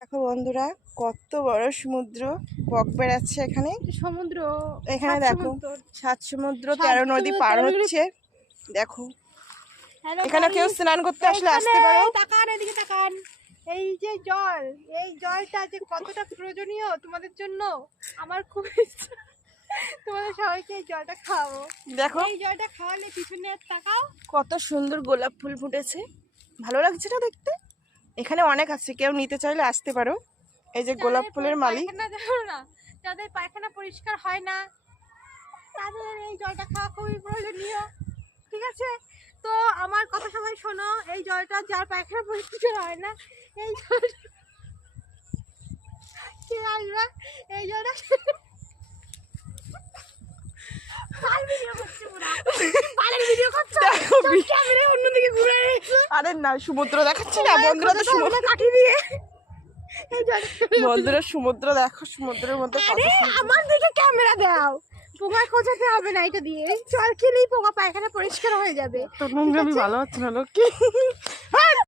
দেখো বন্ধুরা, কত বড় সমুদ্র বক বেড়াচ্ছে এখানে। সমুদ্র এখানে সাত দেখো সমুদ্র। 7 সমুদ্র সাত 13 নদী সমুদ্র, পার 13 নদী। হচ্ছে। দেখো Hello এখানে কেউ guys, স্নান করতে আসলে এইখানে আসতে পারো। তাকান, এদিকে তাকান। এই যে জল, এই জলটা যে কতটা প্রয়োজনীয় তোমাদের জন্য, আমার খুব ইচ্ছা তোমাদের সবাইকে এই জলটা খাওয়াবো। দেখো এই জলটা খাওয়ালে পিছনে তাকাও। কত সুন্দর গোলাপ ফুল ফুটেছে, ভালো লাগছে না দেখতে। এখানে অনেক আছে, কেউ নিতে চাইলে আসতে পারো। এই যে গোলাপ ফুলের মালিক। পায়খানা দেখো না, যাদের পায়খানা পরিষ্কার হয় না তাদের এই জলটা খাওয়া খুবই প্রয়োজনীয়। ঠিক আছে, তো আমার কথা সবাই শোনো। এই জলটা যার পায়খানা পরিষ্কার হয় না, এই জলটা কে আসবে? এই জলটা দেখো অন্যদিকে ঘুরে এসে আরে না, সমুদ্র দেখাচ্ছি না বন্ধুরা, তো সমুদ্র কাটি দিয়ে এই জলটা বন্ধুরা সমুদ্র দেখো, সমুদ্রের মধ্যে কত আরে সুন্দর। আমার দিকে ক্যামেরা দাও, পোকা খোঁজাতে হবে না, এটা দিয়ে জল খেলেই পোকা পায়খানা পরিষ্কার হয়ে যাবে। তো নোংরামি ভালো হচ্ছে না লোক কি।